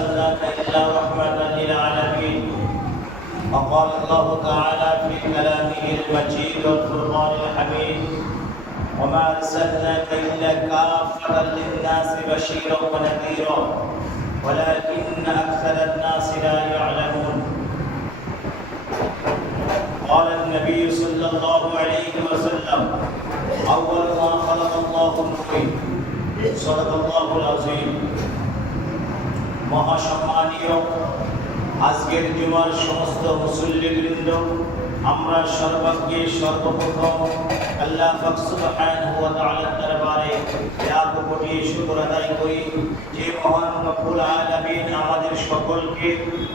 أرسلناك إلا رحمة للعالمين. وقال الله تعالى في كلامه المجيد والفرقان الحميد: وما أرسلناك إلا كافة للناس بشيرا ونذيرا ولكن أكثر الناس لا يعلمون. قال النبي صلى الله عليه وسلم: أول ما خلق الله النور. صدق الله العظيم. মহাসম্মানীয় আজকের জুমার সমস্ত মুসল্লিবৃন্দ, আমরা সর্বাগ্যে সর্বপ্রথম আল্লাহ পাক সুবহানাহু ওয়া তাআলার দরবারে লাখ কোটি শুকর আদায় করি, যে মহান রব্বুল আলামিন আমাদের সকলকে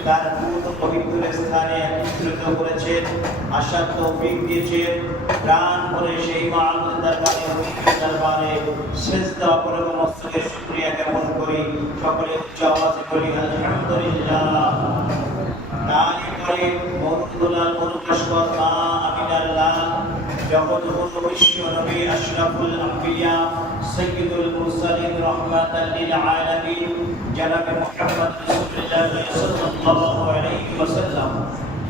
তার পবিত্র স্থানে একত্রিত করেছেন, আসার তৌফিক দিয়েছেন। প্রাণ করে সেই মাহবুবের দরবারে সিজদা করে মস্তকে শুকরিয়া জ্ঞাপন করি। সকলে উচ্চ আওয়াজে বলি আলহামদুলিল্লাহ। তারই পরে মওদুদুল্লাহ মুরতাশকর মা আমিনাল্লাহ জগৎগুরু বিশ্ব নবী আশরাফুল আম্বিয়া সাইয়্যিদুল মুরসালিন রাহমাতাল লিল আলামিন জনাবে মুহাম্মদ রাসূলুল্লাহ সাল্লাল্লাহু আলাইহি ওয়াসাল্লাম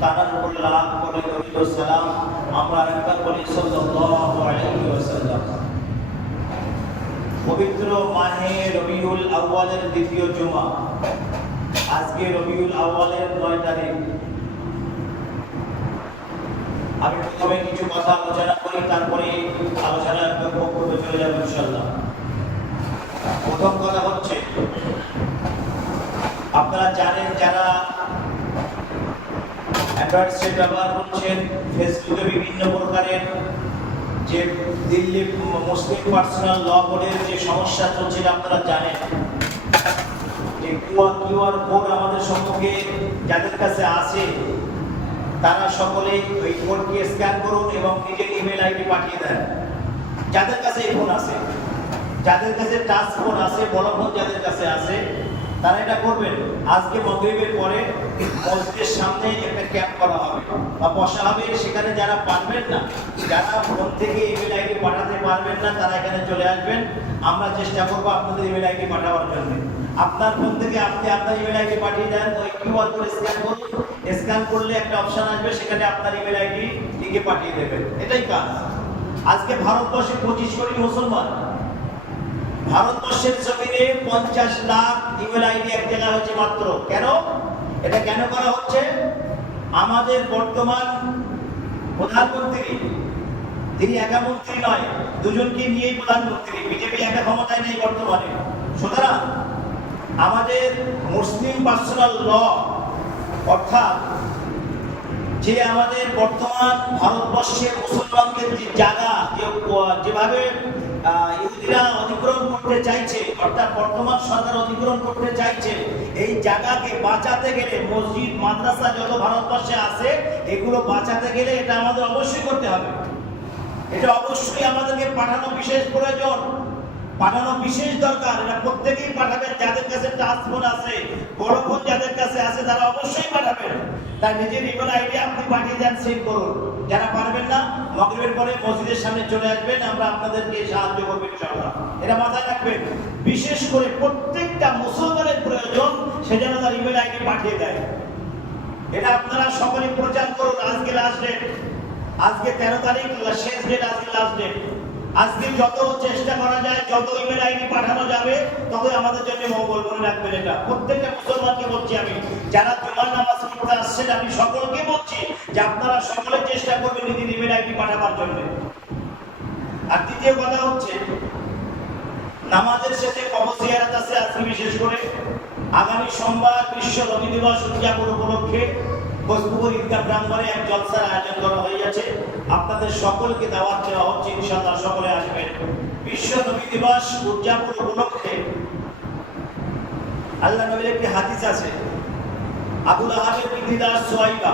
তার উপর লাখ কোটি দরুদ ও সালাম। আমরা একবার বলি সাল্লাল্লাহু আলাইহি ওয়াসাল্লাম। পবিত্র মাহে রবিউল আউয়ালের দ্বিতীয় জুমা, আজকে রবিউল আউয়ালের 9 তারিখ। আমি প্রথমে কিছু কথা আলোচনা করি, তারপরে আলোচনার বক্তব্যে চলে যাব ইনশাআল্লাহ। প্রথম কথা হচ্ছে, আপনারা জানেন যারা অ্যান্ড্রয়েড সেট ব্যবহার করছেন, ফেসবুকে বিভিন্ন প্রকারের যে দিল্লি মুসলিম পার্সোনাল ল বোর্ডের যে সমস্যা চলছে আপনারা জানেন। যে কিউআর কোড আমাদের সম্মুখে যাদের কাছে আছে তারা সকলে ওই কোডকে স্ক্যান করুন এবং নিজের ইমেল আইডি পাঠিয়ে দেন। যাদের কাছে এই ফোন আছে, যাদের কাছে টাচ ফোন আছে, বড় ফোন যাদের কাছে আছে, তারা এটা করবেন। আজকে মাগরিবের পরে মসজিদের সামনে একটা ক্যাম্প করা হবে বা বসা হবে। সেখানে যারা পারবেন না, যারা ফোন থেকে ইমেল আইডি পাঠাতে পারবেন না, তারা এখানে চলে আসবেন। আমরা চেষ্টা করবো আপনাদের ইমেল আইডি পাঠাবার জন্য। আপনার ফোন থেকে আপনি আপনার ইমেল আইডি পাঠিয়ে দেন, ওই কিউআর কোড স্ক্যান করুন। স্ক্যান করলে একটা অপশন আসবে, সেখানে আপনার ইমেল আইডি লিখে পাঠিয়ে দেবেন। এটাই কাজ। আজকে ভারতবর্ষে 25 কোটি মুসলমান। ভারতবর্ষের জমিনে 50 লাখ ইমেল আইডি এক জায়গায় হচ্ছে মাত্র। কেন? এটা কেন করা হচ্ছে? আমাদের বর্তমান প্রধানমন্ত্রী, তিনি একা মন্ত্রী নয়, দুজনকে নিয়েই প্রধানমন্ত্রী। বিজেপি একা ক্ষমতায় নেই বর্তমানে। সুতরাং আমাদের মুসলিম পার্সোনাল ল, অর্থাৎ যে আমাদের বর্তমান ভারতবর্ষে মুসলমানদের যে জায়গা, যেভাবে ইহুদিরা অধিগ্রহণ করতে চাইছে, অর্থাৎ বর্তমান সরকার অধিগ্রহণ করতে চাইছে, এই জায়গাকে বাঁচাতে গেলে, মসজিদ মাদ্রাসা যত ভারতবর্ষে আছে, এগুলো বাঁচাতে গেলে এটা আমাদের অবশ্যই করতে হবে। এটা অবশ্যই আমাদেরকে পাঠানো বিশেষ প্রয়োজন, পাঠানো বিশেষ দরকার। এটা প্রত্যেকেই পাঠাবেন। যাদের কাছে টাচ ফোন আছে, বড় ফোন যাদের কাছে আছে, তারা অবশ্যই পাঠাবেন। তাই নিজের ইমেল আইডি আপনি পাঠিয়ে দেন, সেভ করুন। যারা পারবেন না, মাগরিবের পরে মসজিদের সামনে চলে আসবেন, আমরা আপনাদেরকে সাহায্য করব ইনশাআল্লাহ। এটা মাথায় রাখবেন। বিশেষ করে প্রত্যেকটা মুসলমানের প্রয়োজন সে যেন তার ইমেল আইডি পাঠিয়ে দেয়। এটা আপনারা সকলে প্রচার করুন। আজকে লাস্ট ডেট, আজকে 13 তারিখ শেষ ডেট, আজকে লাস্ট ডেট। আজকে যত চেষ্টা করা যায়, যত ইমেল আইডি পাঠানো যাবে, ততই আমাদের জন্য মঙ্গল। মনে রাখবেন এটা। প্রত্যেকটা মুসলমানকে বলছি আমি, যারা জুমার নামাজ পড়তে আসছেন, আমি সকলকে বলছি যে আপনারা সকলে চেষ্টা করবেন নিজের ইমেল আইডি পাঠাবার জন্য। আর দ্বিতীয় কথা হচ্ছে, নামাজের শেষে কবর জিয়ারত আছে আজকে বিশেষ করে। আগামী সোমবার বিশ্ব নবী দিবস উদযাপন উপলক্ষে কোচপুকুর ঈদগাহ প্রাঙ্গণে এক জলসার আয়োজন করা হয়েছে। আপনাদের সকলকে দাওয়াত দেওয়া হচ্ছে, ইনশাআল্লাহ সকলে আসবেন। বিশ্ব নবী দিবস উদযাপন উপলক্ষে আল্লাহ নবীর একটি হাদিস আছে। আবু লাহাবের পিতা সুয়াইবা,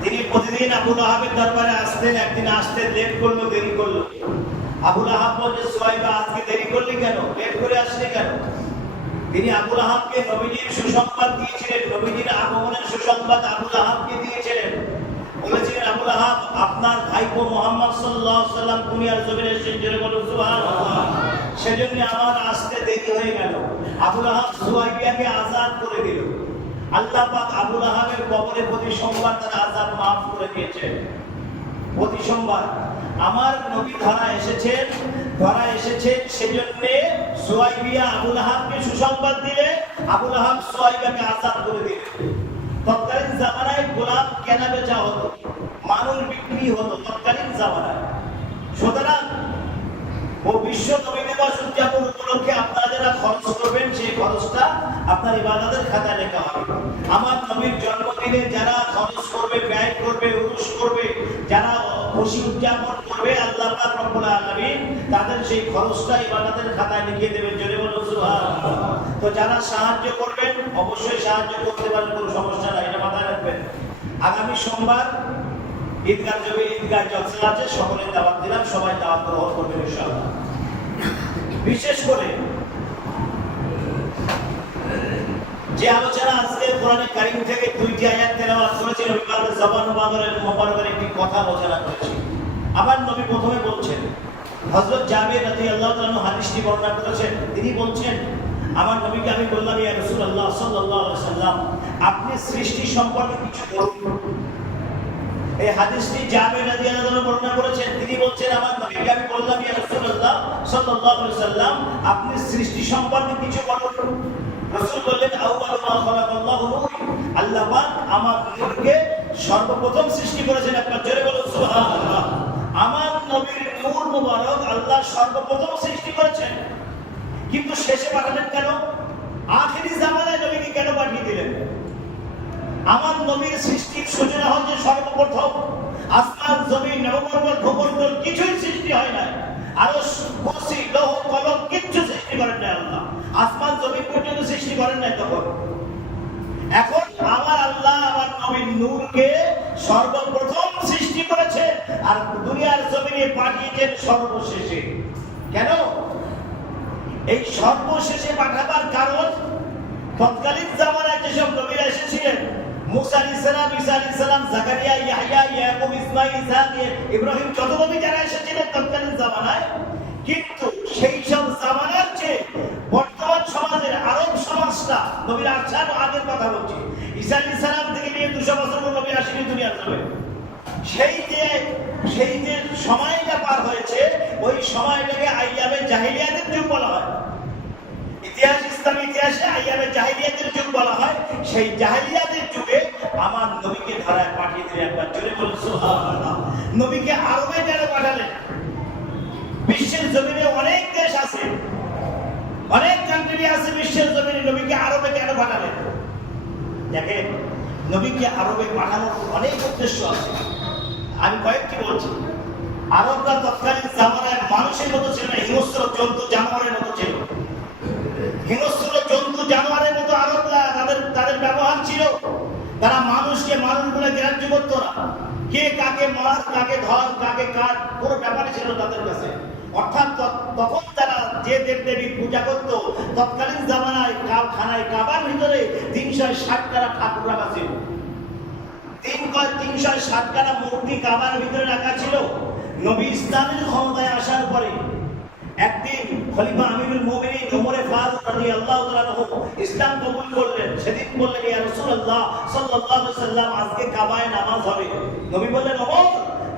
তিনি প্রতিদিন আবু লাহাবের দরবারে আসতেন। একদিন আসতেন, লেট করলো, দেরি করলো। আবু লাহাব বলছে, সুয়াইবা আজকে দেরি করলি কেন, লেট করে আসলি কেন? তিনি আবু লাহাবকে নবীজির সুসংবাদ দিয়েছিলেন। নবীজির আগমনের সুসংবাদ আবু লাহাবকে দিয়েছিলেন। বলেছিলেন, আবু লাহাব, আপনার ভাইপো মুহাম্মদ সাল্লাল্লাহু আলাইহি ওয়াসাল্লাম দুনিয়ার জমিনে এসেছেন। জোরে বলুন সুবহানাল্লাহ। সেজন্য আমার আসতে দেরি হয়ে গেল। আবুল আহাব সুয়াইবিয়াকে আজাদ করে দিল। আল্লাহ পাক আবুল আহাবের কবরে প্রতি সোমবার তার আযাব মাফ করে দিয়েছেন। প্রতি সোমবার আমার নবী ধরা এসেছেন সেজন্য সুয়াইবিয়া আবুল আহাবকে সুসংবাদ দিলে আবুল আহাব সুয়াইবিয়াকে আজাদ করে দিলেন। তৎকালীন জামানায় গোলাম কেনা বেচা হতো, মানুষ বিক্রি হতো তৎকালীন জামানায়। সুতরাং ও বিশ্ব নবী দিবস উদযাপন উপলক্ষে আপনারা যারা খরচ করবেন সেই খরচটা আপনার ইবাদতের খাতায় লেখা হবে। আমার নবীর জন্মদিনে যারা খরচ করবে, ব্যয় করবে, উরুস করবে, যারা খুশি উদযাপন করবে আল্লাহ পাক রব্বুল আলামিন তাদের সেই খরচটা ইবাদতের খাতায় লিখে দেবেন। জোরে বলুন সুবহানাল্লাহ। তো যারা সাহায্য করবেন অবশ্যই সাহায্য করতে পারেন, কোনো সমস্যা নাই, এটা মাথায় রাখবেন। আগামী সোমবার ঈদগাহ জলসা আছে, সকলের দাওয়াত দিলাম, সবাই দাওয়াত গ্রহণ করবেন ইনশাআল্লাহ। বিশেষ করে যে আলোচনা আজকে কোরআনে কারীম থেকে দুইটি আয়াত তেলাওয়াত করেছি, নবী পাকের জবান মোবারকের একটি কথা আলোচনা করেছি। আবার নবী প্রথমে বলছেন, হযরত জাবের রাদিয়াল্লাহু তাআলা হাদিসটি বর্ণনা করেছেন, তিনি বলছেন আমার নবীকে আমি বললাম, ইয়া রাসূলুল্লাহ সাল্লাল্লাহু আলাইহি সাল্লাম আপনি সৃষ্টি সম্পর্কে কিছু বলুন। এই হাদিসটি জাবের রাদিয়াল্লাহু তাআলা বর্ণনা করেছেন, তিনি বলছেন আমার নবীকে আমি বললাম, ইয়া রাসূলুল্লাহ সাল্লাল্লাহু আলাইহি সাল্লাম আপনি সৃষ্টি সম্পর্কে কিছু বলুন। রাসূল বললেন, আউয়ালু মা খালাকাল্লাহু নূর, আল্লাহ পাক আমার নূরকে সর্বপ্রথম সৃষ্টি করেছেন। একবার জোরে বলুন সুবহানাল্লাহ। আমার নবীর নূর মুবারক আল্লাহ সর্বপ্রথম সৃষ্টি করেছেন, কিন্তু শেষে পাঠালেন কেন? আখেরি জামানায় নবীকে কেন পাঠিয়ে দিলেন? আমার নবীর সৃষ্টির সূচনা হচ্ছে সর্বপ্রথম আসমান জমিন নবমণ্ডল ভূমণ্ডল কিছুই সৃষ্টি হয় না। আরশ কুরসি লৌহ কলম কিচ্ছু সৃষ্টি করেন নাই আল্লাহ, আসমান জমিন পর্যন্ত সৃষ্টি করেন নাই তখন। এখন আমার আল্লাহ আমার নবীর নূরকে সর্বপ্রথম সৃষ্টি করেছে আর দুনিয়ার জমিনে পাঠিয়েছেন সর্বশেষে। কেন এই সর্বশেষে পাঠাবার কারণ? তৎকালীন জামানায় যেসব নবীরা এসেছিলেন, মুসা আলাইহিস সালাম, ঈসা আলাইহিস সালাম, জাকারিয়া, ইয়াহইয়া, ইয়াকুব, ইসমাঈল, ইসহাক, ইব্রাহিম, যত নবী যারা এসেছিলেন তৎকালীন জামানায়, কিন্তু সেই সব জামানার চেয়ে বর্তমান সমাজের আরব সমাজটা নবীর আসার আগের কথা বলছি, ঈসা আলাইহিস সালাম থেকে নিয়ে 200 বছর পর নবী আসেনি দুনিয়ার জমিনে। সেই যে সময়টা পার হয়েছে ওই সময়টাকে আইয়ামে জাহিলিয়াতের যুগ বলা হয়। ইসলামী ইতিহাসে আইয়ামে জাহিলিয়াতের যুগ বলা হয়। সেই জাহিলিয়াতের যুগে আমার নবীকে ধারায় পাঠিয়ে দিলেন। একবার জোরে বলুন সুবহানাল্লাহ। নবীকে আরবে কেন পাঠালেন? বিশ্বের জমিনে অনেক দেশ আছে, অনেক কান্ট্রি আছে বিশ্বের জমিনে, নবীকে আরবে কেন পাঠালেন? দেখেন, নবীকে আরবে পাঠানোর অনেক উদ্দেশ্য আছে, আমি কয়েকটি বলছি। আরবরা তৎকালীন জামানায় মানুষের মতো ছিল না, হিংস্র জন্তু জানোয়ারের মতো ছিল। হিংস্র জন্তু জানোয়ারের মতো আরবরা তাদের ব্যবহার ছিল। তারা মানুষকে মানুষ বলে গ্রাহ্য করত না। কে কাকে মার, কাকে ধর, কাকে কাট, কোনো ব্যাপারই ছিল তাদের কাছে। অর্থাৎ তখন তারা যে দেবদেবীর পূজা করত, তৎকালীন জামানায় খানায় কাবার ভিতরে 360 ঠাকুর রাখা ছিল। 360 মূর্তি কাবার ভিতরে রাখা ছিল। নবী ইসলামের ক্ষমতায় আসার পরে একদিন খলিফা আমিরুল মুমিনিন ওমর ফারুক রাদিয়াল্লাহু তাআলা ইসলাম কবুল করলেন। সেদিন বললেন, ইয়া রাসূলুল্লাহ সাল্লাল্লাহু আলাইহি সাল্লাম আজকে কাবায় নামাজ হবে। নবী বললেন, ওমর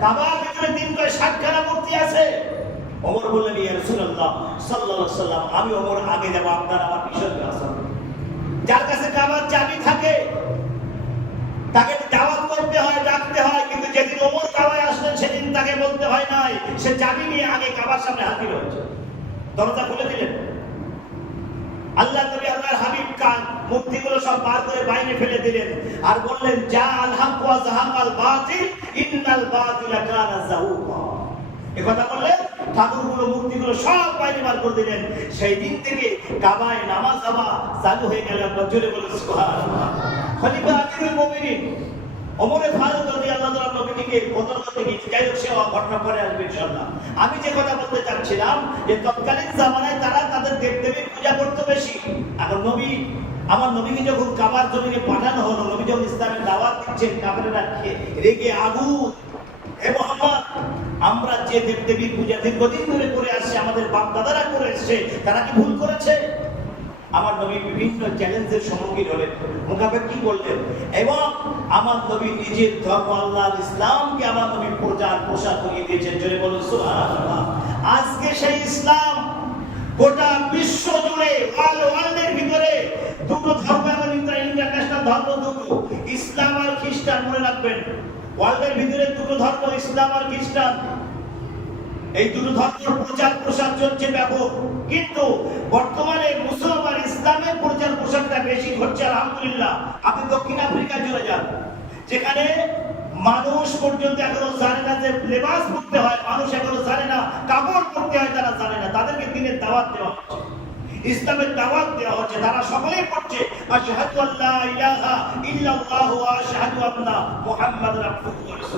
কাবার ভিতরে 360 মূর্তি আছে। ওমর বললেন, ইয়া রাসূলুল্লাহ সাল্লাল্লাহু আলাইহি সাল্লাম আমি ওমর আগে যাব, আপনারা আমার পিছনে আসুন। যার কাছে কাবার চাবি থাকে তাকে দাওয়াত করতে হয়, ডাকতে হয়, কিন্তু যেদিন ওমর কাবায় আসলেন সেদিন তাকে বলতে হয় নাই, সে চাবি নিয়ে আগে কাবার সামনে হাজির হয়েছে, দরজা খুলে দিলেন। আল্লাহ নবী আল্লাহর হাবিব মূর্তিগুলো সব বার করে বাইরে ফেলে দিলেন আর বললেন, যা আল হক ওয়া যাহাকাল বাতিল ইন্নাল বাতিলা কানা যাহুকা। এই কথা বললেন, ঠাকুরগুলো মূর্তিগুলো সব বাইরে বার করে দিলেন। সেই দিন থেকে কাবায় নামাজ হওয়া চালু হয়ে গেল। আপনারা জোরে বলুন সুবহানাল্লাহ। খলিফা আমিরুল মুমিনিন ওমর ফারুক রাদিয়াল্লাহু তাআলা নবীকে বদল করতে গিয়েছে। যাই হোক, সে ঘটনা পরে আসবে ইনশাআল্লাহ। আমি যে কথা বলতে চাচ্ছিলাম যে তৎকালীন জামানায় তারা তাদের দেবদেবীর পূজা করতে বেশি। এখন আমার নবীকে যখন কাবার জমিনে পাঠানো হলো, নবী যখন ইসলামের দাওয়াত দিচ্ছেন, কাফেররা রেগে আগুন, হে মুহাম্মদ আমরা যে দেবদেবী পূজা দীর্ঘদিন ধরে করে আসছে, আমাদের বাপ দাদারা করে এসছে, তারা কি ভুল করেছে? আমার নবী বিভিন্ন চ্যালেঞ্জের সম্মুখীন হলেন, মোকাবেলা কি করলেন, এবং আমার নবী নিজের ধর্ম আল্লাহ ইসলামকে আমার নবী প্রচার করিয়ে দিয়েছেন। জোরে বলুন সুবহানাল্লাহ। আজকে সেই ইসলাম গোটা বিশ্ব জুড়ে ওয়ার্ল্ডের ভিতরে দুটো ধর্ম এবং ইন্টারন্যাশনাল ধর্ম দুটো, ইসলাম আর খ্রিস্টান। মনে রাখবেন, ওয়ার্ল্ডের ভিতরে দুটো ধর্ম, ইসলাম আর খ্রিস্টান। এই দুটো ধর্মের প্রচার চলছে ব্যাপক, কিন্তু বর্তমানে মুসলমান ইসলামের প্রচারটা বেশি ঘটছে আলহামদুলিল্লাহ। আপনি দক্ষিণ আফ্রিকা চলে যান, যেখানে মানুষ পর্যন্ত এখনো জানে না যে লেবাস পরতে হয়, মানুষ এখনো জানে না কাপড় পরতে হয়, তারা জানে না। তাদেরকে দিনের দাওয়াত দেওয়া হচ্ছে, ইসলামের দাওয়াত দেওয়া হচ্ছে, তারা সকলেই পড়ছে আশহাদু আল্লা ইলাহা ইল্লাল্লাহু ওয়া আশহাদু আন্না মুহাম্মাদুর রাসূলুল্লাহ।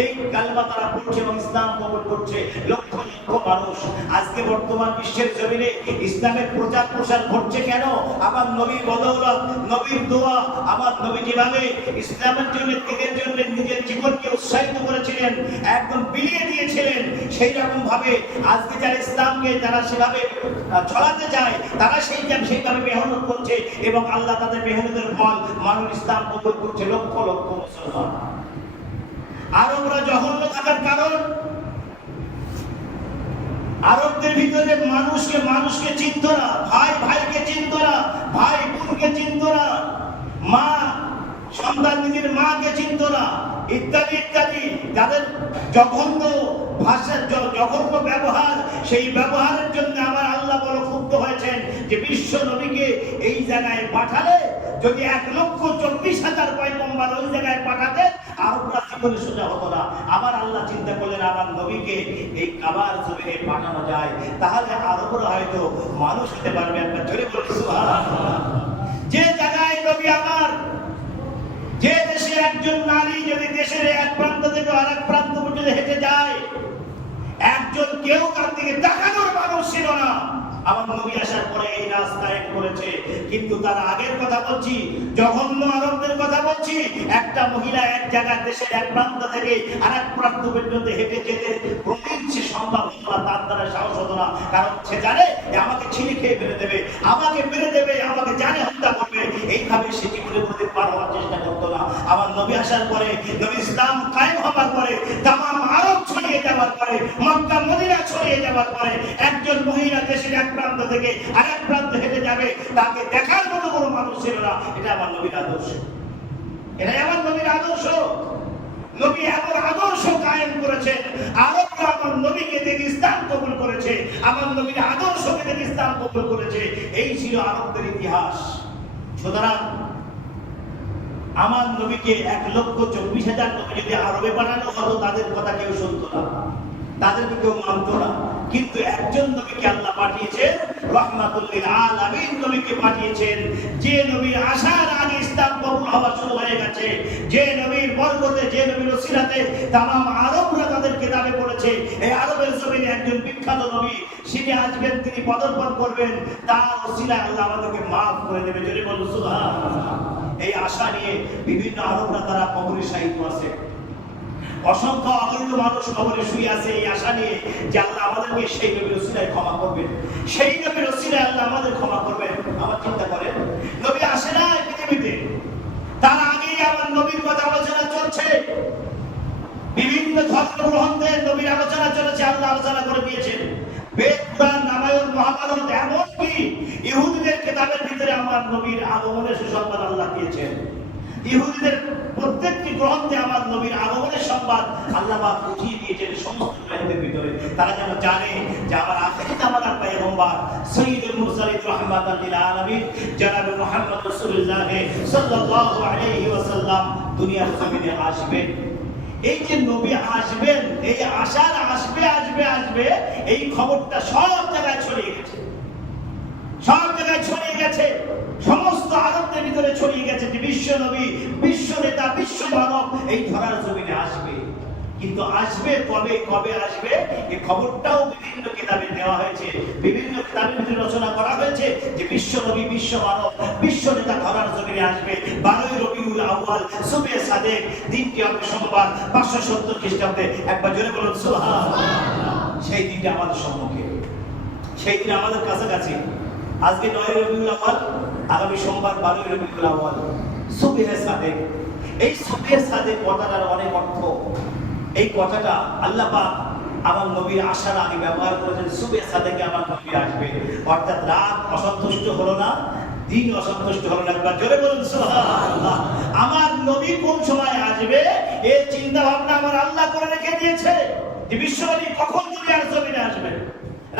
এই কালেমা তারা পড়ছে এবং ইসলাম কবুল করছে লক্ষ লক্ষ মানুষ। আজকে বর্তমান বিশ্বের জমিনে ইসলামের প্রচার ঘটছে কেন? আমার নবীর বদৌলত, নবীর দোয়া। আমার নবী যেভাবে ইসলামের জন্য, দিনের জন্য নিজের জীবনকে উৎসাহিত করেছিলেন, একদম বিলিয়ে দিয়েছিলেন, সেই রকম ভাবে আজকে যারা ইসলামকে যারা সেভাবে ছড়াতে চায়, তারা সেইভাবে মেহনত করছে এবং আল্লাহ তাদের মেহনতের ফল মানুষ ইসলাম কবুল করছে লক্ষ লক্ষ মুসলমান। আরবরা জঘন্য থাকার কারণ, আরবদের ভিতরে মানুষকে চিনত না, ভাইকে চিনত না, ভাই বোনকে চিনত না, মা সন্তান নিজের মাকে চিনত না, ইত্যাদি ইত্যাদি। যাদের জঘন্য ভাষা, জঘন্য ব্যবহার, সেই ব্যবহারের জন্য আমার আল্লাহ বড় ক্ষুব্ধ হয়েছেন যে বিশ্ব নবীকে এই জায়গায় পাঠালে, যদি 1,24,000 পয়গম্বর ওই জায়গায় পাঠাতে, আরবরা জীবনে সোজা হতো না। আবার আল্লাহ চিন্তা করলেন আমার নবীকে এই কাবার জমিনে পাঠানো যায়, তাহলে আরবরা হয়তো মানুষ হতে পারবে। একটা জোরে বলি সুবহানাল্লাহ। যে জায়গায় নবী আমার, যে দেশে একজন নারী যদি দেশের এক প্রান্ত থেকে আরেক প্রান্ত পর্যন্ত হেঁটে যায়, একজন কেউ তার দিকে তাকানোর মানুষ ছিল না। আমার নবী আসার পরে এই রাস্তায় করেছে, কিন্তু তার আগের কথা বলছি, জঘন্য আরবদের কথা বলছি। একটা মহিলা এক জায়গায় দেশের এক প্রান্ত থেকে আরেক প্রান্ত পর্যন্ত হেঁটে যেতে কোনদিন সে সম্ভব হতো না, তার দ্বারা সাহস হতো না। কারণ সে জানে আমাকে ছিঁড়ে খেয়ে ফেলে দেবে, আমাকে মেরে দেবে, আমাকে জানে হত্যা করবে। এইভাবে সে জীবনে কোনদিন পার হওয়ার চেষ্টা করতো না। আমার নবী আসার পরে, নবী ইসলাম কায়েম হবার পরে, তামাম আরব ছড়িয়ে যাওয়ার পরে, মক্কা মদিনা ছড়িয়ে যাওয়ার পরে, একজন মহিলা দেশের এক প্রান্ত থেকে আরেক প্রান্ত হেঁটে যাবে, তাকে দেখার মতো কোনো মানুষ ছিল না। এটা আমার নবীর আদর্শ, এটাই আমার নবীর আদর্শ। নবী এমন আদর্শ কায়েম করেছেন, আরবরা আমার নবীকে দেখে ইসলাম কবুল করেছে, আমার নবীর আদর্শকে দেখে ইসলাম কবুল করেছে। এই ছিল আরবদের ইতিহাস। সুতরাং আমার নবীকে 1,24,000 নবী যদি আরবে পাঠানো হতো, তাদের কথা কেউ শুনতো না, তাদেরকে কেউ মানত না। কিন্তু একজন নবীকে আল্লাহ পাঠিয়েছেন, রাহমাতুল লিল আলামিন নবীকে পাঠিয়েছেন, যে নবীর আসার আগে ইসলাম কবুল হওয়া শুরু হয়ে গেছে, যে নবীর বরকতে, যে নবীর ওসিলাতে তামাম আরবরা তাদের কিতাবে পড়েছে। এই আরবের জমিনে একজন বিখ্যাত নবী তিনি আসবেন, তিনি পদার্পণ করবেন, তার ওসিলায় আল্লাহ আমাদেরকে মাফ করে দেবে। যদি বলুন সুবহানাল্লাহ। এই আশা নিয়ে বিভিন্ন আরবরা তারা কবরে শায়িত আছে, অসংখ্য অগণিত মানুষ কবরে শুয়ে আছে এই আশা নিয়ে যে আল্লাহ আমাদেরকে সেই নবীর ওসিলায় ক্ষমা করবেন, সেই নবীর ওসিলায় আল্লাহ আমাদের ক্ষমা করবেন। আমার চিন্তা করেন, নবী আসে না পৃথিবীতে, তার আগেই আমার নবীর কথা আলোচনা চলছে, বিভিন্ন ধর্মগ্রন্থে নবীর আলোচনা চলেছে, আল্লাহ আলোচনা করে দিয়েছেন। বেদ, কুরআন, রামায়ণ, মহাভারত, এমনকি ইহুদিদের কিতাবের ভিতরে আমার নবীর আগমনের সুসংবাদ আল্লাহ দিয়েছেন। ইহুদিদের প্রত্যেকটি গ্রন্থে আমার নবীর আগমনের সংবাদ আল্লাহ পাক বুঝিয়ে দিয়েছেন সমস্ত গ্রন্থের ভিতরে। তারা যেন জানে যে আমার আখিরি জামানার পয়গম্বর সাইয়্যিদুল মুরসালিন রাহমাতাল লিল আলামিন জনাব মুহাম্মদ রাসূলুল্লাহ সাল্লাল্লাহু আলাইহি ওয়াসাল্লাম দুনিয়ার জমিনে আসবেন। এই যে নবী আসবেন, এই আশার আসবে আসবে আসবে, এই খবরটা সব জায়গায় ছড়িয়ে গেছে, সব জায়গায় ছড়িয়ে গেছে, সমস্ত আরবদের ভিতরে ছড়িয়ে গেছে যে বিশ্ব নবী, বিশ্ব নেতা, বিশ্ব মানব এই ধরার জমিনে আসবে। কিন্তু আসবে কবে, কবে আসবে এই খবরটাও বিভিন্ন কিতাবে দেওয়া হয়েছে, বিভিন্ন কিতাবের ভিতরে রচনা করা হয়েছে যে বিশ্ব নবী, বিশ্ব মানব, বিশ্ব নেতা ধরার জমিনে আসবে 12ই রবিউল আউয়াল সুবে সাদেক, দিনটি হবে সোমবার 570 খ্রিস্টাব্দে। একবার জোরে বলুন সুবহানাল্লাহ। সেই দিনটা আমাদের সম্মুখে, সেই দিন আমাদের কাছাকাছি। আজকে 9ই রবিউল আউয়াল, আগামী সোমবার 12ই রবিউল আউয়াল সুবে সাদেক। এই সুবে সাদেক কথাটার অনেক অর্থ। এই কথাটা আল্লাহ পাক আমার নবীর আসার আগে ব্যবহার করেছেন। সুবে সাদেকে আমার নবী আসবে, অর্থাৎ রাত অসন্তুষ্ট হলো না, দিন অসন্তুষ্ট হলো না। একবার জোরে বলুন সুবহানাল্লাহ। আমার নবী কোন সময় আসবে এই চিন্তা ভাবনা আমার আল্লাহ করে রেখে দিয়েছে যে বিশ্বনবী কখন দুনিয়ার জমিনে আসবে।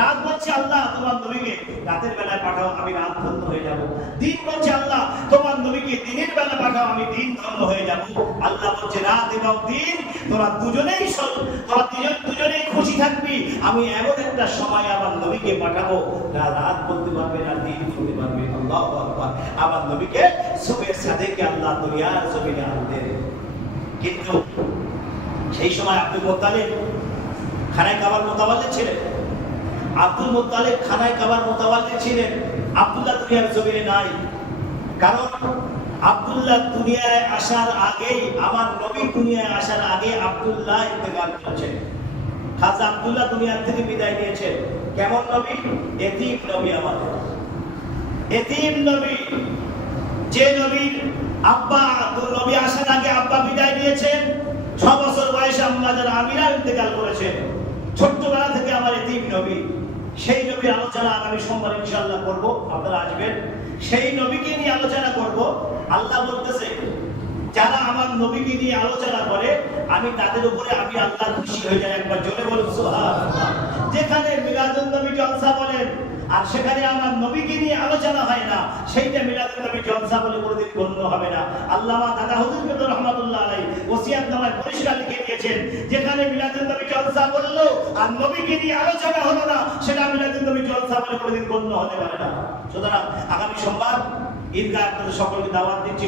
রাত বলছে আল্লাহ তোমার নবীকে রাতের বেলায় পাঠাও, আমি রাত ধন্য হয়ে যাব। দিন বলছে আল্লাহ তোমার নবীকে দিনের বেলা পাঠাও, আমি দিন ধন্য হয়ে যাব। আল্লাহ বলছে রাত এবং দিন তোরা দুজনেই খুশি থাকবি। আমি এমন একটা সময় আমার নবীকে পাঠাবো, না রাত বলতে পারবে না দিন বলতে পারবে। আল্লাহু আকবার। আমার নবীকে সুবে সাদেকে আল্লাহ দুনিয়ার জমিনে আনলেন। কিন্তু সেই সময় আব্দুল মুত্তালিব খানায় কাবার মোতাবাল্লি ছিলেন। আব্দুল মুত্তালিব খানায় কাবার মোতাবাল্লি ছিলেন। আব্দুল্লাহ দুনিয়ার জমিনে নাই। কারণ আব্দুল্লাহ দুনিয়ায় আসার আগেই, আমার নবী দুনিয়ায় আসার আগে আব্দুল্লাহ ইন্তেকাল করেছেন। খাজা আব্দুল্লাহ দুনিয়া থেকে বিদায় নিয়েছেন। কেমন নবী? এতিম নবী। আমাদের এতিম নবী, যে নবীর আব্বা নবী আসার আগে আব্বা বিদায় নিয়েছেন। 6 বছর বয়সে আম্মা যারা আমিরা ইন্তেকাল করেছেন। ছোট্টবেলা থেকে আমার এতিম নবী, সেই নবীর আলোচনা আগামী সোমবার ইনশাআল্লাহ করব, আপনারা আসবেন। সেই নবীকে নিয়ে আলোচনা করব। আল্লাহ বলতেছে যারা আমার নবীকে নিয়ে আলোচনা করে আমি তাদের উপরে আমি আল্লাহ খুশি হয়ে যাই। একবার জোরে বলুন সুবহানাল্লাহ। যেখানে মিলাদুন নবী জলসা বলেন আর সেখানে আমার নবীকে নিয়ে আলোচনা হয় না, সেইটা মিলাদুন নবী জলসা বলে কোনোদিন গণ্য হবে না। আল্লামা দাদা হুজুর কেবলা রাহমাতুল্লাহ আলাইহি ওসিয়াতনামায় পরিষ্কার লিখে দিয়েছেন, যেখানে মিলাদুন নবী জলসা বললো আর নবীকে নিয়ে আলোচনা হলো না, সেটা মিলাদুন নবী জলসা বলে কোনোদিন গণ্য হতে পারে না। সুতরাং আগামী সোমবার ঈদগাহ আপনাদের সকলকে দাওয়াত দিচ্ছি।